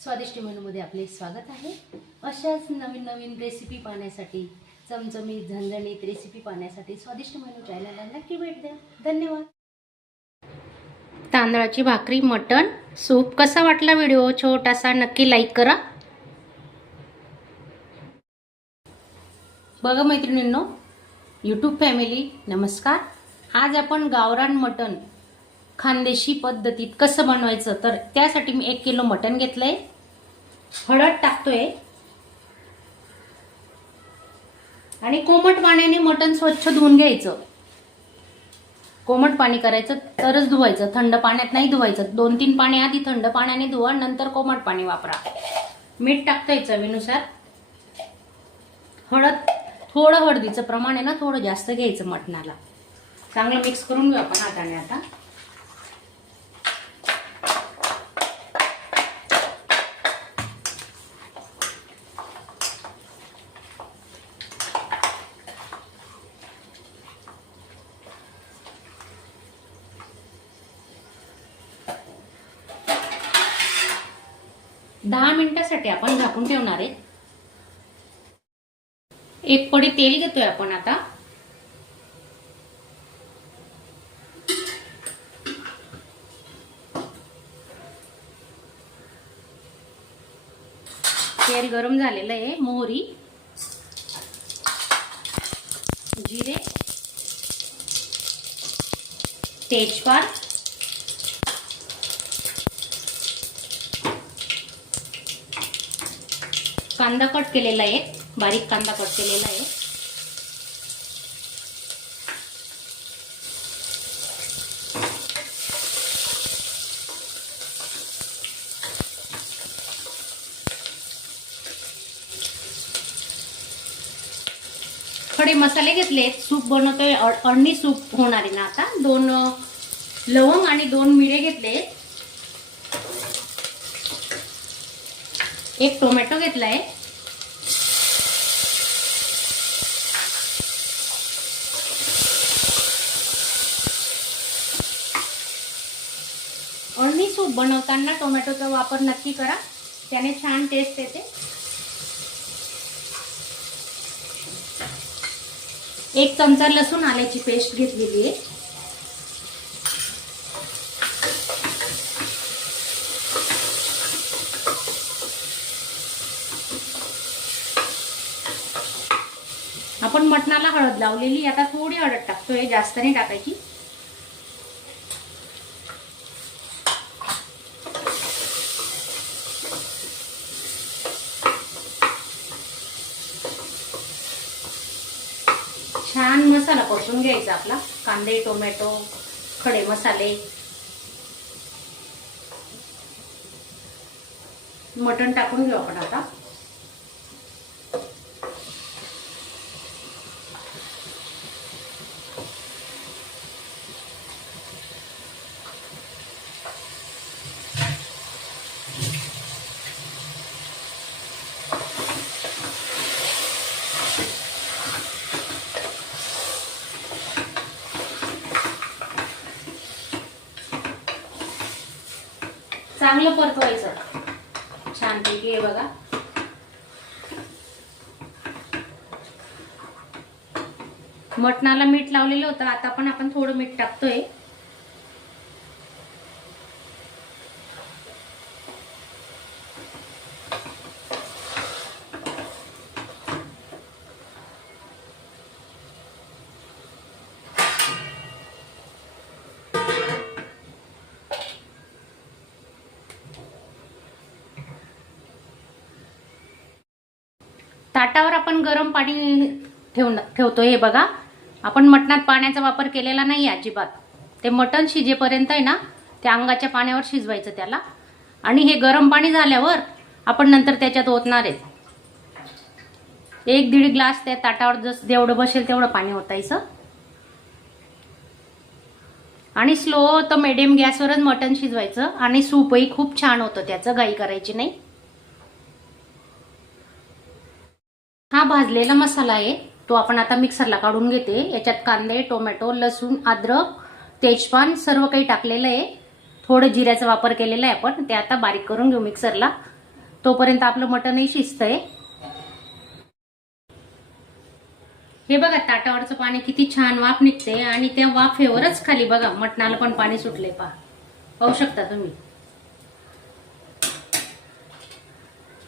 स्वादिष्ट मेनूमध्ये आपले स्वागत आहे। अशाच नवीन नवीन रेसिपी पाहण्यासाठी, चमचमीत झणझणीत रेसिपी पाहण्यासाठी स्वादिष्ट मेनू चॅनलला नक्की भेट द्या। धन्यवाद। तांदळाची भाकरी, मटण, सूप कसा वाटला व्हिडिओ छोटासा नक्की लाईक करा। बघा मैत्रिणींनो, यूट्यूब फॅमिली नमस्कार। आज आपण गावरान मटण खानदेशी पद्धतीत कसं बनवायचं, तर त्यासाठी मी 1 किलो मटण घेतलंय। हळद टाकतोय आणि कोमट पाण्याने मटण स्वच्छ धुवून घ्यायचं। कोमट पाणी करायचं तरच धुवायचं, थंड पाण्यात नाही धुवायचं। 2-3 पाणी आधी थंड पाण्याने धुवा, नंतर कोमट पाणी वापरा। मीठ टाकतोय चवीनुसार। हळद, थोडं हळदीचं प्रमाण आहे ना थोडं जास्त घ्यायचं मटणाला। चांगलं मिक्स करून घेऊ आपण हाताने आता। दहा मिनिटांसाठी आपण झाकून ठेवणार आहे। 1 पडी तेल घेतोय आपण आता। तेल गरम झालेलं आहे। मोहरी, जिरे, तेजपात, कांदा कट केलेला आहे, बारीक कांदा कट केलेला आहे। खडे मसाले घेतले, सूप बनवतोय, अळणी सूप होणार आहे ना आता। 2 लवंग आणि 2 मिरे घेतले। 1 टोमॅटो घेतलाय। अळणी सूप बनवताना टोमॅटोचा वापर नक्की करा, त्याने छान टेस्ट येते। 1 चमचा लसूण आल्याची पेस्ट घेतलेली आहे। आपण मटणाला हळद लावलेली, आता थोडी हळद टाकतोय, जास्त नाही टाकायची। छान मसाला परतून घ्यायचा आपला। कांदे, टोमॅटो, खडे मसाले, मटण टाकून घेऊ आपण आता। चांगलं परतवायचं छानपैकी। हे बघा, मटणाला मीठ लावलेलं होतं, आता पण आपण थोडं मीठ टाकतोय। ताटावर आपण गरम पाणी ठेवतोय। हे बघा, आपण मटणात पाण्याचा वापर केलेला नाही अजिबात। ते मटण शिजेपर्यंत आहे ना, त्या अंगाच्या पाण्यावर शिजवायचं त्याला। आणि हे गरम पाणी झाल्यावर आपण नंतर त्याच्यात ओतणार आहे। 1-1.5 ग्लास त्या ताटावर जेवढं बसेल तेवढं पाणी ओतायचं आणि स्लो तर मीडियम गॅसवरच मटण शिजवायचं। आणि सूपही खूप छान होतं त्याचं, घाई करायची नाही। हा भाजलेला मसाला आहे, तो आपण आता मिक्सरला काढून घेते। याच्यात कांदे, टोमॅटो, लसूण, अद्रक, तेजपान सर्व काही टाकलेलं आहे। थोडं जिऱ्याचा वापर केलेला आहे आपण, ते आता बारीक करून घेऊ मिक्सरला। तोपर्यंत आपलं मटणही शिजतंय. हे बघा ताटावरचं पाणी किती छान वाफ निघते आणि त्या वाफेवरच खाली बघा मटणाला पण पाणी सुटले. पाहू शकता तुम्ही.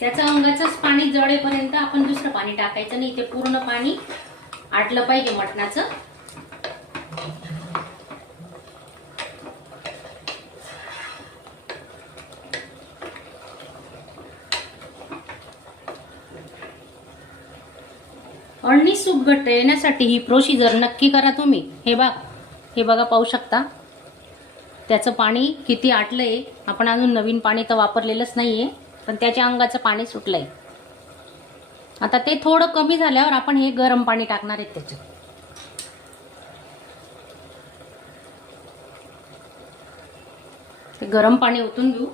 त्याचं अंगाचंच पाणी जळेपर्यंत आपण दुसरं पाणी टाकायचं नाही. ते पूर्ण पाणी आटलं पाहिजे मटणाचं. अळणी सूप घट्ट येण्यासाठी ही प्रोसिजर नक्की करा तुम्ही. हे बघा पाहू शकता त्याचं पाणी किती आटलंय. आपण अजून नवीन पाणी तर वापरलेलंच नाहीये, पण त्याच्या अंगाचं पाणी सुटलंय. आता ते थोडं कमी झाल्यावर आपण हे गरम पाणी टाकणार आहेत त्याच्यात. ते गरम पाणी ओतून घेऊ.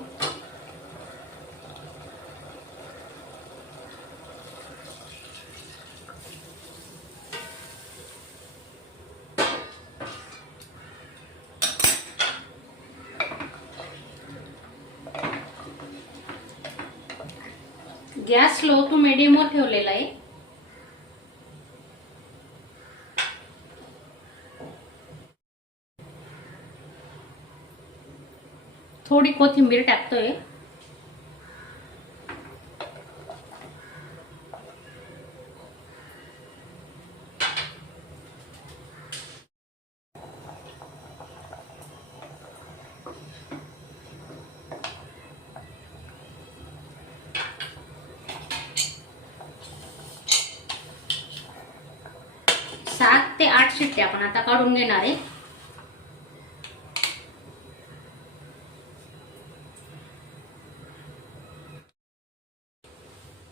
गॅस लो टू मीडियमवर ठेवलेला आहे. थोडी कोथिंबीर टाकतोय. सात ते 8 शिट्ट्या आपण आता काढून घेणार आहे.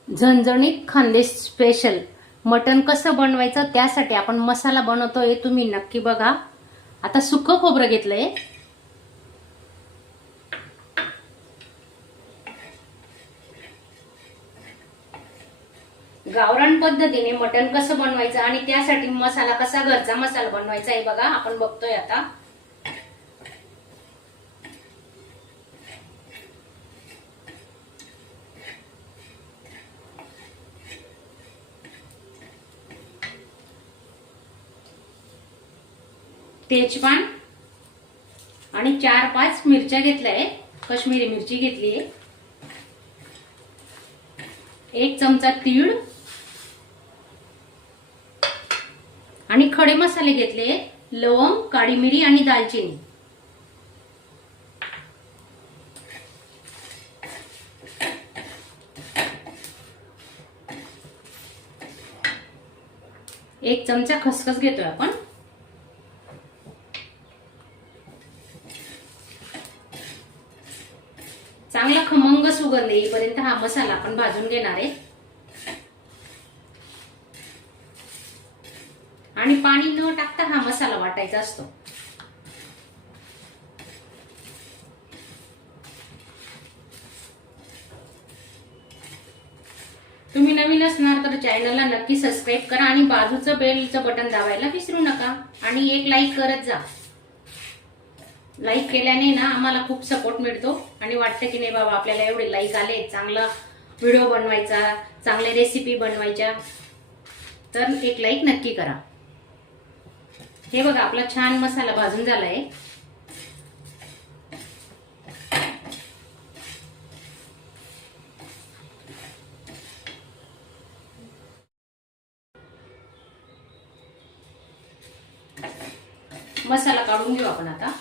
झणझणीत खानदेश स्पेशल मटण कसं बनवायचं त्यासाठी आपण मसाला बनवतोय. तुम्ही नक्की बघा. आता सुकं खोबरं घेतलंय. गावरान पद्धतीने मटण कसं बनवायचं आणि त्यासाठी मसाला कसा घरचा मसाला बनवायचा आहे बघा आपण बघतोय आता. तेजपान आणि 4-5 मिरच्या घेतल्या. काश्मीरी मिरची घेतली. 1 चमचा तीळ आणि खडे मसाले घेतले. लवंग, काळी मिरी आणि दालचिनी. एक चमचा खसखस घेतोय आपण. चांगला खमंग सुगंध येईपर्यंत हा मसाला आपण भाजून घेणार आहे. आणि पाणी न टाकता हा मसाला वाटायचा असतो. तुम्ही नवीन असणार तर चॅनलला नक्की सबस्क्राईब करा आणि बाजूचं बेलचं बटन दाबायला विसरू नका. आणि एक लाईक करत जा. लाईक केल्याने ना आम्हाला खूप सपोर्ट मिळतो आणि वाटतं की नाही बाबा आपल्याला एवढे लाईक आले, चांगला व्हिडिओ बनवायचा, चांगले रेसिपी बनवायच्या, तर एक लाईक नक्की करा. हे बघा आपला छान मसाला भाजून झालाय. मसाला काढून घेऊ आपण आता.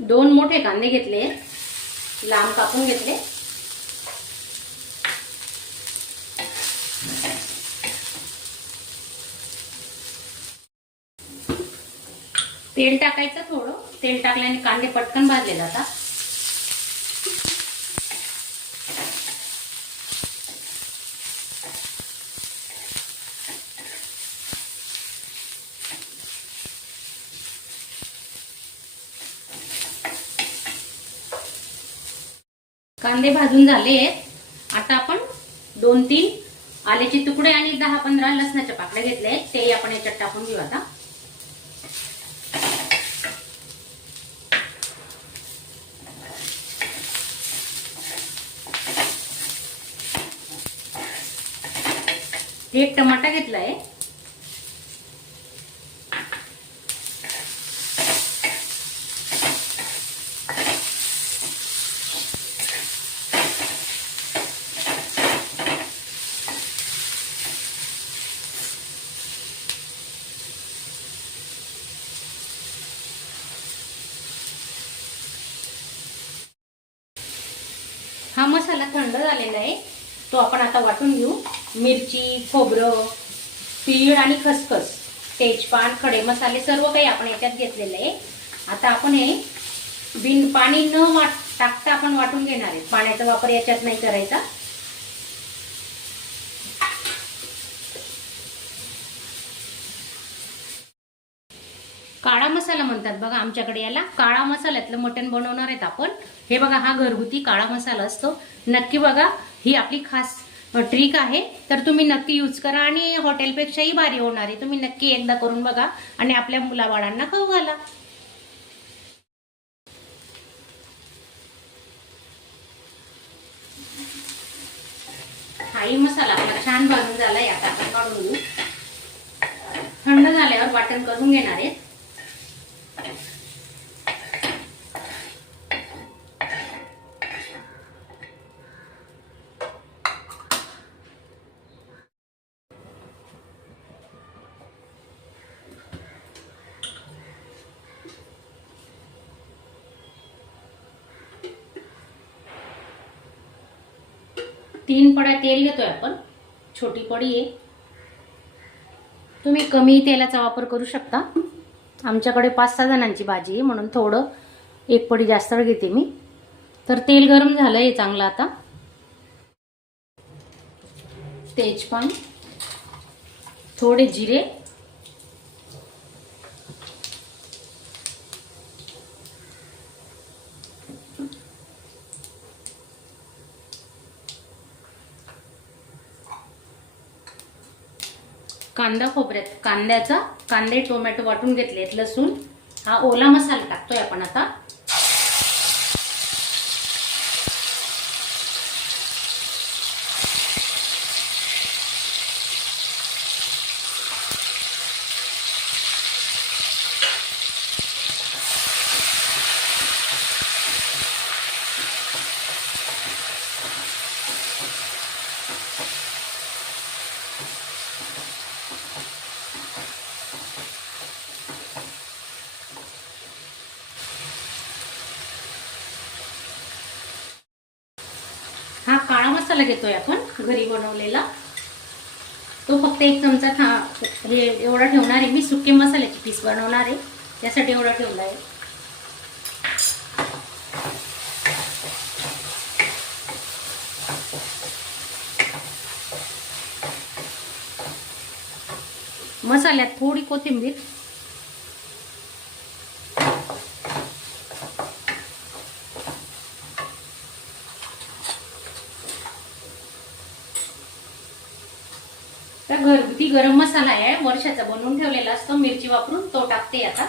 दोन मोठे कांदे घेतले, लांब कापून घेतले. तेल टाकायचं थोडं. तेल टाकल्याने कांदे पटकन भाजले जातात. कांदे भाजून झाले आहेत. आता आपण 2-3 आल्याचे तुकडे आणि 10-15 लसणाच्या पाकळ्या घेतल्या आहेत, ते आपण याच्यात टाकून घेऊ आता. एक टमाटा घेतलाय. हा मसाला थंड झालेला आहे, तो आपण आता वाटून घेऊ. मिरची, खोबरं, तीळ आणि खसखस, तेजपान, खडे मसाले सर्व काही आपण याच्यात घेतलेले आहे. आता आपण हे बिन पाणी न टाकता आपण वाटून घेणार आहे. पाण्याचा वापर याच्यात नाही करायचा. काळा मसाला म्हणतात बघा आमच्याकडे याला. काळा मसाल्यातलं मटण बनवणार आहेत आपण. हे बघा, हा घरगुती काळा मसाला असतो. नक्की बघा, ही आपली खास ट्रिक आहे, तर तुम्ही नक्की यूज करा आणि हॉटेलपेक्षाही भारी होणार आहे. तुम्ही नक्की एकदा करून बघा आणि आपल्या मुलाबाळांना खाऊ घाला. हाही मसाला आपला छान भाजून झालाय. आता आपण काढून घेऊ. थंड झाल्यावर वाटण करून घेणार आहे. तीन पड्या तेल घेतोय आपण. छोटी पडी आहे. तुम्ही कमी तेलाचा वापर करू शकता. आमच्याकडे 5-6 जणांची भाजी आहे म्हणून थोडं 1 पडी जास्त घेते मी. तर तेल गरम झालंय चांगलं. आता तेजपान, थोडे जिरे, कांदे टोमॅटो वाटून घेतलेत, लसूण, हा ओला मसाला टाकतोय आपण आता. हा काळा मसाला घेतोय आपण घरी बनवलेला. तो फक्त 1 चमचा हे एवढा ठेवणार आहे मी. सुके मसाल्याची पीस बनवणार आहे, त्यासाठी एवढा ठेवला आहे. मसाल्यात थोडी कोथिंबीर, घरगुती गरम मसाला आहे, वर्षाचा बनवून ठेवलेला असतो मिरची वापरून, तो टाकते आता.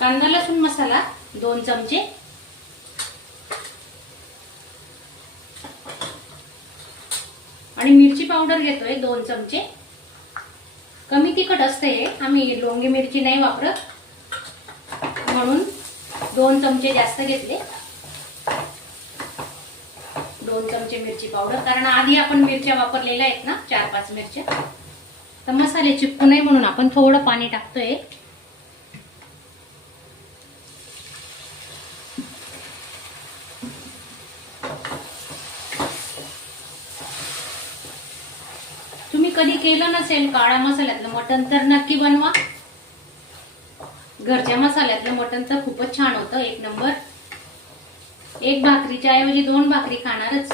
कांदा लसूण मसाला 2 चमचे, आणि मिरची पावडर घेतोय 2 चमचे. कमी तिखट असते, आम्ही लोंगी मिरची नाही वापरत म्हणून 2 चमचे जास्त घेतले. 2 चमचे मिरची पावडर, कारण आधी आपण मिरच्या वापरलेल्या आहेत ना, 4-5 मिरच्या, तर मसाले चिपकू नये म्हणून आपण थोडं पाणी टाकतोय. तुम्ही कधी केलं नसेल काळा मसाल्यातलं मटण तर नक्की बनवा. घरच्या मसाल्यातलं मटण तर खूपच छान होतं, 1 नंबर. 1 भाकरीच्या ऐवजी 2 भाकरी खाणारच.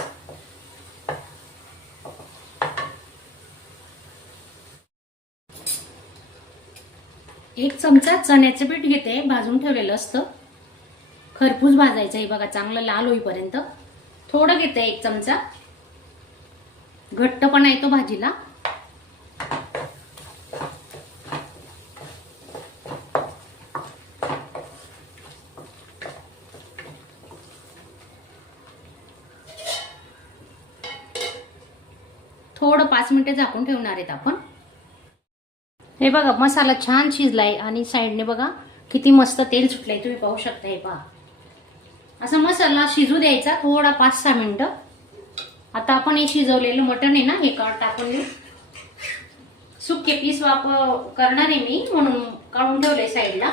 एक चमचा चण्याचे पीठ घेते, भाजून ठेवलेलं असतं. खरपूस भाजायचं आहे बघा, चांगलं लाल होईपर्यंत. थोडं घेते 1 चमचा, घट्टपणा येतो भाजीला. थोडं 5 मिनिटं झाकून ठेवणार आहेत आपण. हे बघा मसाला छान शिजलाय आणि साईडने बघा किती मस्त तेल सुटलंय, तुम्ही पाहू शकता. हे पहा, असा मसाला शिजू द्यायचा थोडा 5-6 मिनिटं. आता आपण हे शिजवलेलं मटण आहे ना, हे टाकून घेऊ. सुके पीस करणार आहे मी, म्हणून काढून ठेवले साईडला.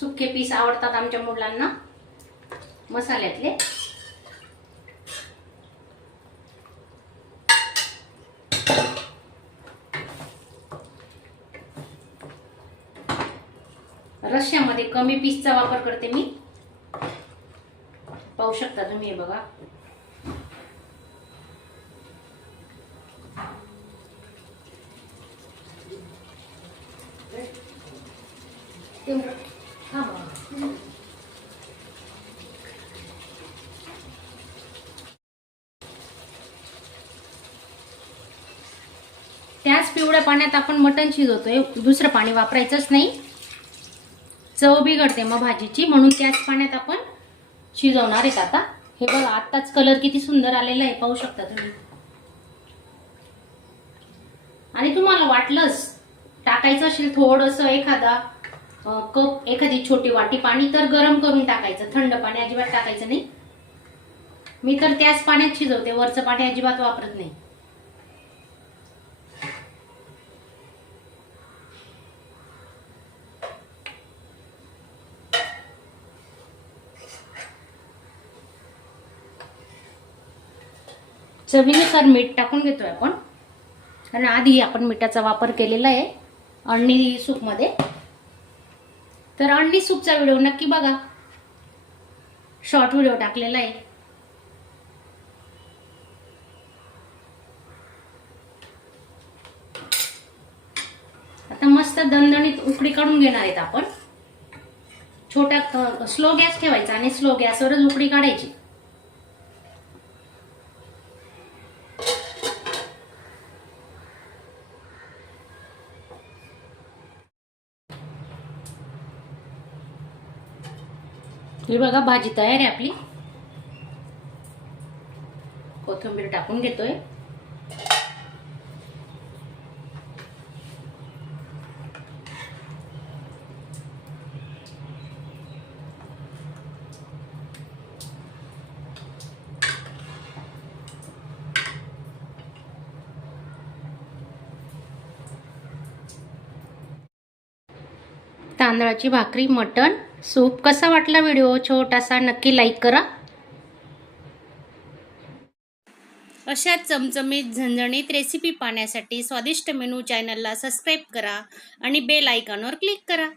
सुके पीस आवडतात आमच्या मुलांना मसाल्यातले. रश्श्यामध्ये कमी पीसचा वापर करते मी, पाहू शकता तुम्ही. हे बघा, त्याच पिवळ्या पाण्यात आपण मटण शिजवतोय, दुसरं पाणी वापरायचंच नाही, चव बिघडते मग भाजीची, म्हणून त्याच पाण्यात आपण शिजवणार आहेत आता. हे बघा, आत्ताच कलर किती सुंदर आलेला आहे, पाहू शकता तुम्ही. आणि तुम्हाला वाटलंच टाकायचं असेल थोडंसं एखादा कप, एखादी छोटी वाटी पाणी, तर गरम करून टाकायचं, थंड पाणी अजिबात टाकायचं नाही. मी तर त्याच पाण्यात शिजवते, वरचं पाणी अजिबात वापरत नाही. चवीनुसार मीठ टाकून घेतोय आपण, कारण आधी आपण मिठाचा वापर केलेला आहे अळणी सूपमध्ये. तर अळणी सूपचा व्हिडिओ नक्की बघा, शॉर्ट व्हिडिओ टाकलेला आहे. आता मस्त दणदणीत उकळी काढून घेणार आहेत आपण. छोटा स्लो गॅस ठेवायचा आणि स्लो गॅसवरच उकळी काढायची. ही बघा, भाजी तयार आहे आपली. कोथिंबीर टाकून घेतोय. तांदळाची भाकरी, मटण सूप. कसा वाटला व्हिडिओ छोटासा, नक्की लाईक करा. अशा चमचमीत झणझणीत रेसिपी पाहण्यासाठी स्वादिष्ट मेनू चॅनलला सबस्क्राईब करा आणि बेल आयकॉनवर क्लिक करा.